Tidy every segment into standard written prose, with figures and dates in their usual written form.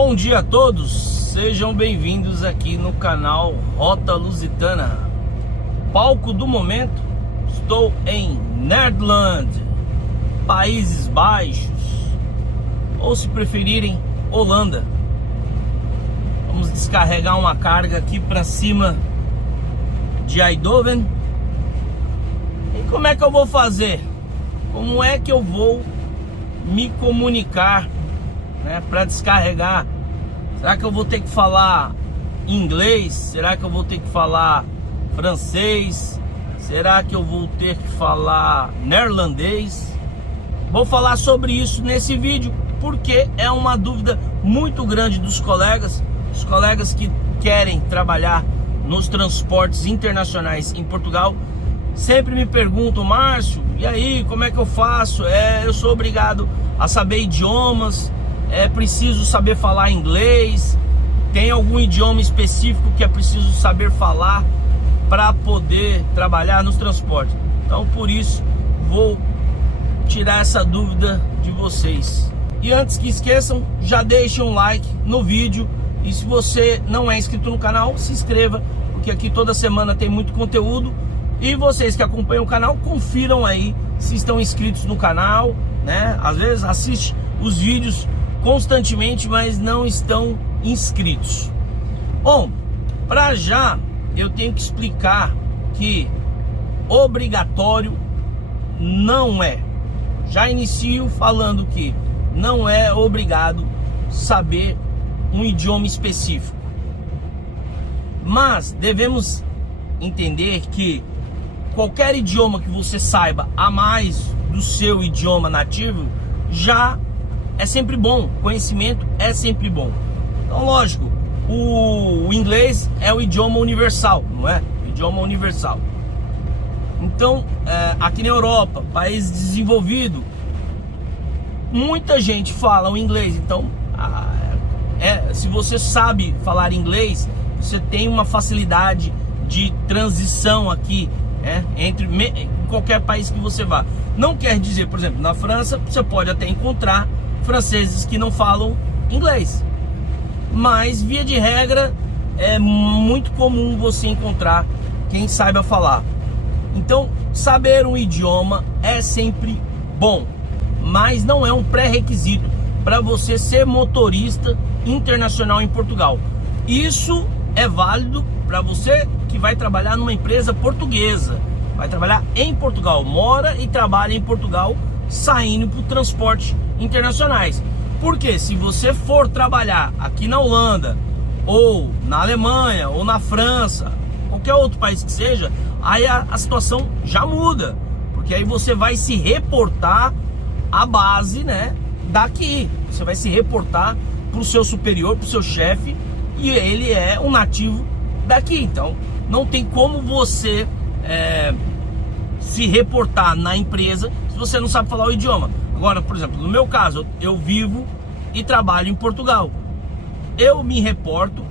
Bom dia a todos, sejam bem-vindos aqui no canal Rota Lusitana. Palco do momento, estou em Nederland, Países Baixos, ou se preferirem, Holanda. Vamos descarregar uma carga aqui para cima de Eindhoven. E como é que eu vou fazer? Como é que eu vou me comunicar, né, para descarregar? Será que eu vou ter que falar inglês? Será que eu vou ter que falar francês? Será que eu vou ter que falar neerlandês? Vou falar sobre isso nesse vídeo, porque é uma dúvida muito grande dos colegas, os colegas que querem trabalhar nos transportes internacionais em Portugal. Sempre me perguntam: Márcio, e aí, como é que eu faço? Eu sou obrigado a saber idiomas? É preciso saber falar inglês? Tem algum idioma específico que é preciso saber falar para poder trabalhar nos transportes? Então, por isso, vou tirar essa dúvida de vocês. E antes que esqueçam, já deixem um like no vídeo. E se você não é inscrito no canal, se inscreva, porque aqui toda semana tem muito conteúdo. E vocês que acompanham o canal, confiram aí se estão inscritos no canal, né? Às vezes assiste os vídeos constantemente, mas não estão inscritos. Bom, para já eu tenho que explicar que obrigatório não é. Já inicio falando que não é obrigado saber um idioma específico, mas devemos entender que qualquer idioma que você saiba a mais do seu idioma nativo já é sempre bom. Conhecimento é sempre bom. Então, lógico, o inglês é o idioma universal, não é? O idioma universal. Então, aqui na Europa, país desenvolvido, muita gente fala o inglês. Então, se você sabe falar inglês, você tem uma facilidade de transição aqui, entre qualquer país que você vá. Não quer dizer, por exemplo, na França você pode até encontrar franceses que não falam inglês, mas via de regra é muito comum você encontrar quem saiba falar. Então, saber um idioma é sempre bom, mas não é um pré-requisito para você ser motorista internacional em Portugal. Isso é válido para você que vai trabalhar numa empresa portuguesa, vai trabalhar em Portugal, mora e trabalha em Portugal, saindo para o transporte internacionais. Porque se você for trabalhar aqui na Holanda, ou na Alemanha, ou na França, qualquer outro país que seja, aí a situação já muda, porque aí você vai se reportar à base, né, daqui. Você vai se reportar para o seu superior, para o seu chefe, e ele é um nativo daqui. Então não tem como você se reportar na empresa se você não sabe falar o idioma. Agora, por exemplo, no meu caso, eu vivo e trabalho em Portugal, eu me reporto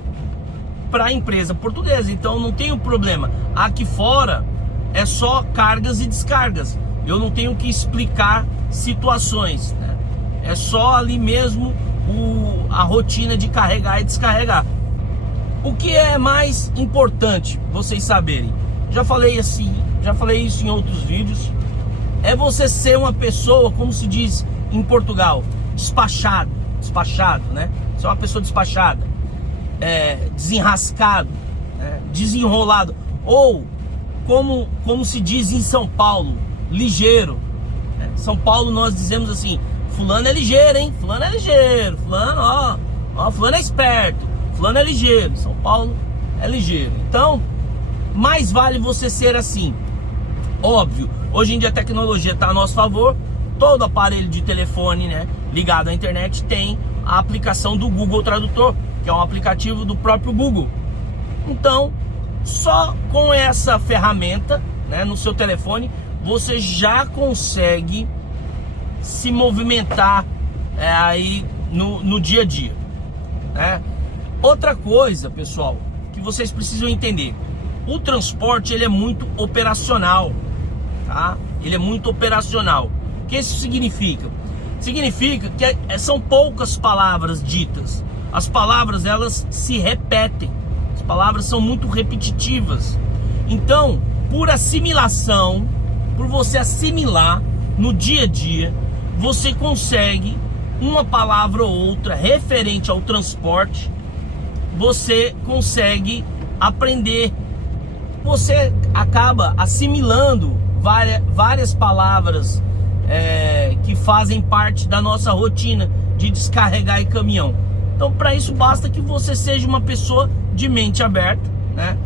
para a empresa portuguesa, então não tenho problema. Aqui fora é só cargas e descargas, eu não tenho que explicar situações, né? É só ali mesmo a rotina de carregar e descarregar. O que é mais importante vocês saberem, já falei isso em outros vídeos, é você ser uma pessoa, como se diz em Portugal, despachado, né? Você é uma pessoa despachada, desenrascado, né? Desenrolado, ou como se diz em São Paulo, ligeiro, né? São Paulo nós dizemos assim: fulano é ligeiro, hein? Fulano é ligeiro, fulano, fulano é esperto, fulano é ligeiro. São Paulo é ligeiro. Então, mais vale você ser assim. Óbvio, hoje em dia a tecnologia está a nosso favor. Todo aparelho de telefone, né, ligado à internet tem a aplicação do Google Tradutor, que é um aplicativo do próprio Google. Então, só com essa ferramenta, né, no seu telefone, você já consegue se movimentar aí no dia a dia, né? Outra coisa, pessoal, que vocês precisam entender: o transporte ele é muito operacional, tá? Ele é muito operacional. O que isso significa? Significa que são poucas palavras ditas. as palavras elas se repetem, as palavras são muito repetitivas. Então, por assimilação, por você assimilar no dia a dia, você consegue uma palavra ou outra referente ao transporte, você consegue aprender, você acaba assimilando várias palavras que fazem parte da nossa rotina de descarregar e caminhão. Então, para isso basta que você seja uma pessoa de mente aberta, né?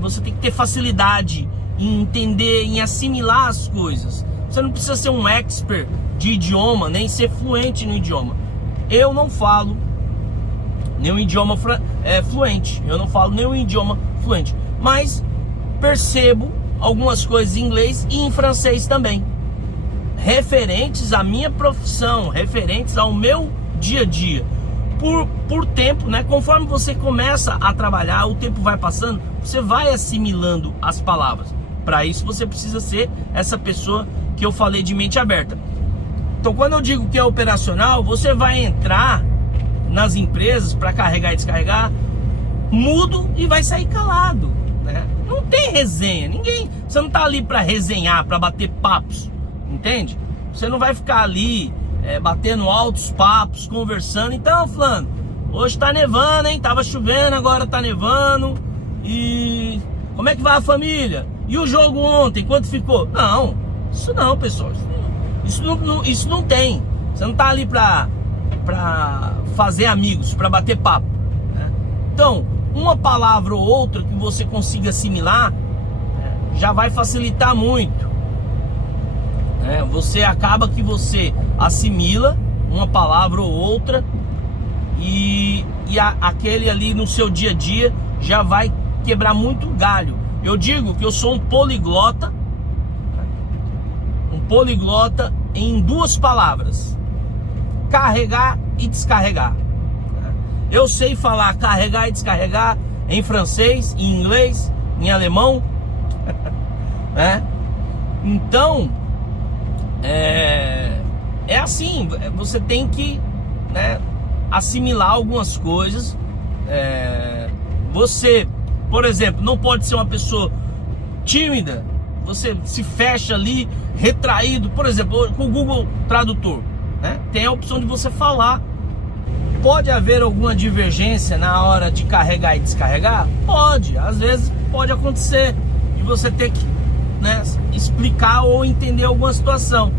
Você tem que ter facilidade em entender, em assimilar as coisas. Você não precisa ser um expert de idioma, nem ser fluente no idioma. Eu não falo nenhum idioma fluente, eu não falo nenhum idioma fluente, mas percebo algumas coisas em inglês e em francês também, referentes à minha profissão, referentes ao meu dia a dia. Por tempo, né? Conforme você começa a trabalhar, o tempo vai passando, você vai assimilando as palavras. Para isso você precisa ser essa pessoa que eu falei de mente aberta. Então, quando eu digo que é operacional, você vai entrar nas empresas para carregar e descarregar mudo e vai sair calado, né? Não tem resenha, você não tá ali para resenhar, para bater papos, entende? Você não vai ficar ali batendo altos papos, conversando. Então, fulano, hoje tá nevando, hein? Tava chovendo, agora tá nevando. E como é que vai a família? E o jogo ontem, quanto ficou? Não, isso não, pessoal. Isso não tem. Você não tá ali pra fazer amigos, pra bater papo, né? Então, uma palavra ou outra que você consiga assimilar, né, já vai facilitar muito. Você acaba que você assimila uma palavra ou outra e aquele ali no seu dia a dia já vai quebrar muito galho. Eu digo que eu sou um poliglota em duas palavras: carregar e descarregar. Eu sei falar carregar e descarregar em francês, em inglês, em alemão, né? Então é assim, você tem que, né, assimilar algumas coisas. Você, por exemplo, não pode ser uma pessoa tímida, você se fecha ali, retraído. Por exemplo, com o Google Tradutor, né, tem a opção de você falar. Pode haver alguma divergência na hora de carregar e descarregar? Pode, às vezes pode acontecer de você ter que, né, explicar ou entender alguma situação.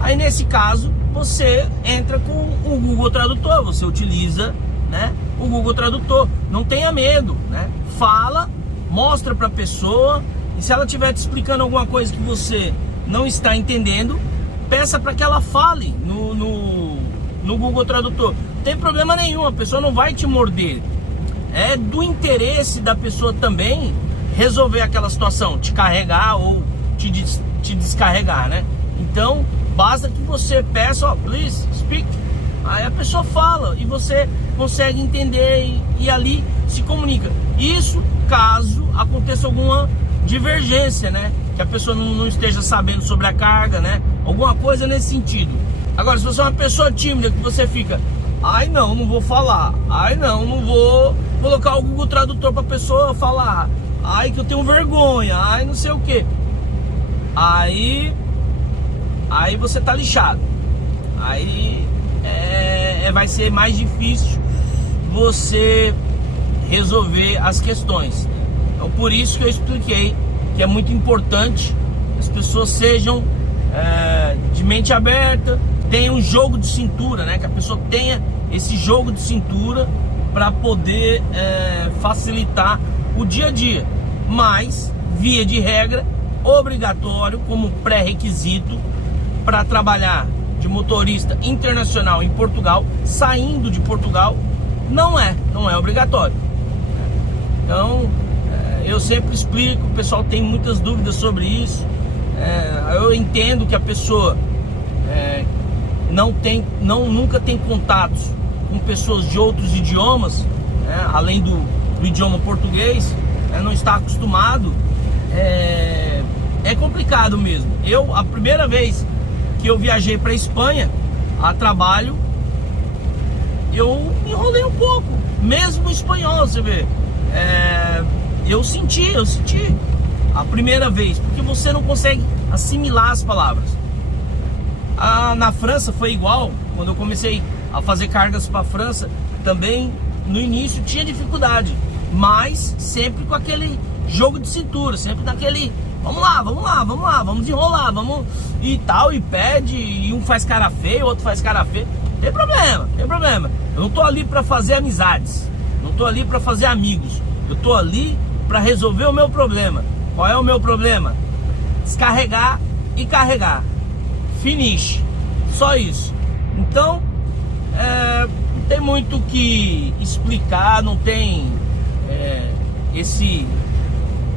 Aí nesse caso você entra com o Google Tradutor, você utiliza, né, o Google Tradutor. Não tenha medo, né? Fala, mostra para a pessoa, e se ela estiver te explicando alguma coisa que você não está entendendo, peça para que ela fale no Google Tradutor. Não tem problema nenhum, a pessoa não vai te morder. É do interesse da pessoa também resolver aquela situação, te carregar ou te descarregar, né? Então, basta que você peça, please speak. Aí a pessoa fala e você consegue entender e ali se comunica. Isso caso aconteça alguma divergência, né? Que a pessoa não esteja sabendo sobre a carga, né? Alguma coisa nesse sentido. Agora, se você é uma pessoa tímida que você fica, ai não vou falar, ai não vou colocar o Google Tradutor para a pessoa falar, ai que eu tenho vergonha, ai não sei o que. Aí você tá lixado. Aí vai ser mais difícil você resolver as questões. Então, por isso que eu expliquei que é muito importante que as pessoas sejam de mente aberta, tenham um jogo de cintura, né? Que a pessoa tenha esse jogo de cintura para poder facilitar o dia a dia. Mas, via de regra, obrigatório como pré-requisito para trabalhar de motorista internacional em Portugal, saindo de Portugal, não é obrigatório. Então, eu sempre explico, o pessoal tem muitas dúvidas sobre isso. Eu entendo que a pessoa nunca tem contatos com pessoas de outros idiomas, além do idioma português, não está acostumado. É complicado mesmo. A primeira vez que eu viajei para a Espanha a trabalho, eu enrolei um pouco, mesmo o espanhol, você vê. Eu senti a primeira vez, porque você não consegue assimilar as palavras. Na França foi igual, quando eu comecei a fazer cargas para a França, também no início tinha dificuldade, mas sempre com aquele jogo de cintura, sempre naquele vamos lá, vamos enrolar, vamos e tal, e pede, e um faz cara feia, o outro faz cara feia. Tem problema. Eu não tô ali para fazer amizades, não tô ali para fazer amigos, eu tô ali para resolver o meu problema. Qual é o meu problema? Descarregar e carregar. Finish. Só isso. Então, não tem muito o que explicar, não tem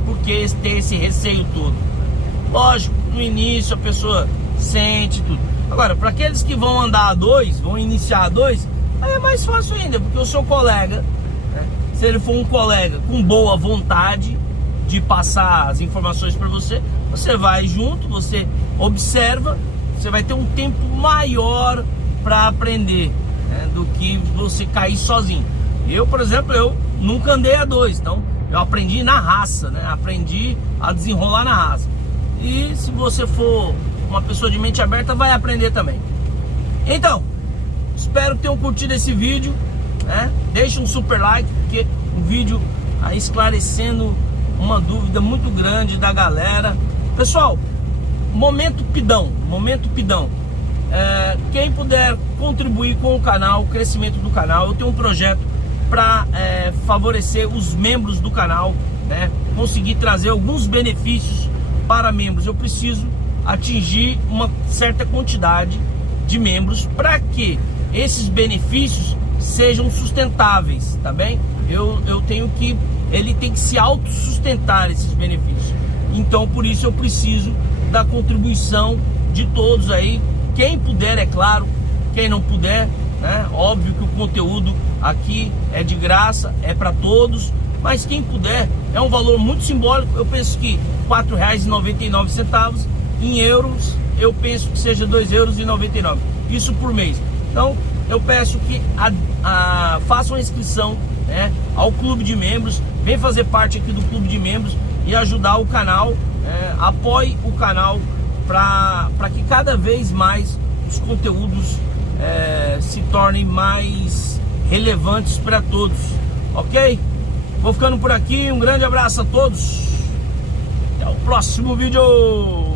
por que ter esse receio todo. Lógico, no início a pessoa sente tudo. Agora, para aqueles que vão andar a dois, vão iniciar a dois, aí é mais fácil ainda, porque o seu colega, né, se ele for um colega com boa vontade de passar as informações para você, você vai junto, você observa, você vai ter um tempo maior para aprender, né, do que você cair sozinho. Eu, por exemplo, eu nunca andei a dois, então eu aprendi na raça, né? Aprendi a desenrolar na raça. E se você for uma pessoa de mente aberta, vai aprender também. Então, espero que tenham curtido esse vídeo, né? Deixe um super like, porque um vídeo aí esclarecendo uma dúvida muito grande da galera. Pessoal, momento pidão. Quem puder contribuir com o canal, o crescimento do canal, eu tenho um projeto para favorecer os membros do canal, né? Conseguir trazer alguns benefícios para membros. Eu preciso atingir uma certa quantidade de membros para que esses benefícios sejam sustentáveis, tá bem? Ele tem que se autossustentar, esses benefícios. Então, por isso eu preciso da contribuição de todos aí. Quem puder, é claro. Quem não puder, né? Óbvio que o conteúdo aqui é de graça, é para todos. Mas quem puder, é um valor muito simbólico. Eu penso que R$ 4,99. Em euros, eu penso que seja R$ 2,99. Isso por mês. Então, eu peço que façam a inscrição, né, ao clube de membros. Vem fazer parte aqui do clube de membros e ajudar o canal. Apoie o canal para que cada vez mais os conteúdos se tornem mais relevantes para todos, ok? Vou ficando por aqui, um grande abraço a todos, até o próximo vídeo.